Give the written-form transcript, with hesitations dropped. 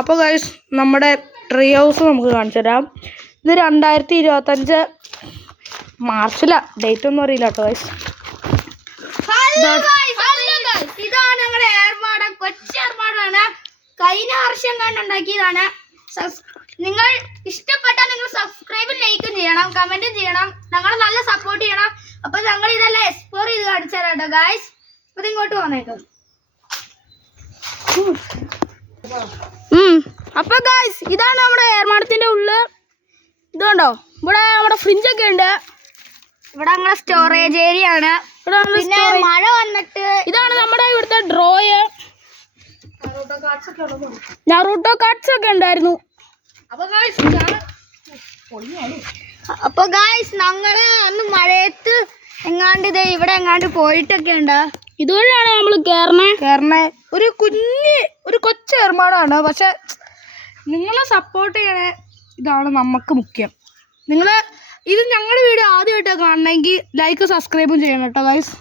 അപ്പോൾ ഗൈസ് നമ്മുടെ tree house നമുക്ക് കാണിച്ചു തരാം. ഇത് 2025 മാർച്ചില, ഡേറ്റ് ഒന്നും അറിയില്ല കേട്ടോ ഗൈസ്. ഇതാണ് ഞങ്ങളുടെ ഏർമാടം, കൊച്ചി ഏർമാടാണ്. കഴിഞ്ഞ വർഷം കണ്ടുണ്ടാക്കിയതാണ്. നിങ്ങൾ ഇഷ്ടപ്പെട്ടാൽ നിങ്ങൾ സബ്സ്ക്രൈബും ലൈക്കും ചെയ്യണം, കമന്റും ചെയ്യണം, ഞങ്ങളെ നല്ല സപ്പോർട്ട് ചെയ്യണം. അപ്പൊ ഞങ്ങൾ ഇതെല്ലാം എക്സ്പ്ലോർ ചെയ്ത് കാണിച്ചു തരാം കേട്ടോ ഗൈസ്. അപ്പൊ ഇങ്ങോട്ട് വന്നേക്കാം. അപ്പൊ ഗൈസ് ഇതാണ് നമ്മുടെ ഏർമാടത്തിന്റെ ഉള്ളിൽ. ഇതുണ്ടോ, ഇവിടെ നമ്മുടെ ഫ്രിഡ്ജൊക്കെ ഉണ്ട്. ഇവിടെ ഞങ്ങളെ സ്റ്റോറേജ് ഏരിയ ആണ്. പിന്നെ മഴ വന്നിട്ട് ഇതാണ് നമ്മുടെ ഇവിടുത്തെ ഡ്രോയ്. നറൂട്ടോ കാർഡ്സ് ഒക്കെ ഉണ്ടായിരുന്നു. അപ്പൊ ഗൈസ് ഞങ്ങള് അന്ന് മഴയത്ത് എങ്ങാണ്ട് ഇതേ ഇവിടെ എങ്ങാണ്ട് പോയിട്ടൊക്കെ ഉണ്ട്. ഇതുവഴിയാണ് നമ്മൾ കേറണേ. ഒരു കൊച്ചു ഏർമാടാണ്. പക്ഷെ നിങ്ങളെ സപ്പോർട്ട് ചെയ്യണേ, ഇതാണ് നമുക്ക് മുഖ്യം. ഇത് ഞങ്ങളുടെ വീഡിയോ ആദ്യമായിട്ടാണ് കാണണമെങ്കിൽ ലൈക്ക് സബ്സ്ക്രൈബും ചെയ്യണം കേട്ടോ ഗൈസ്.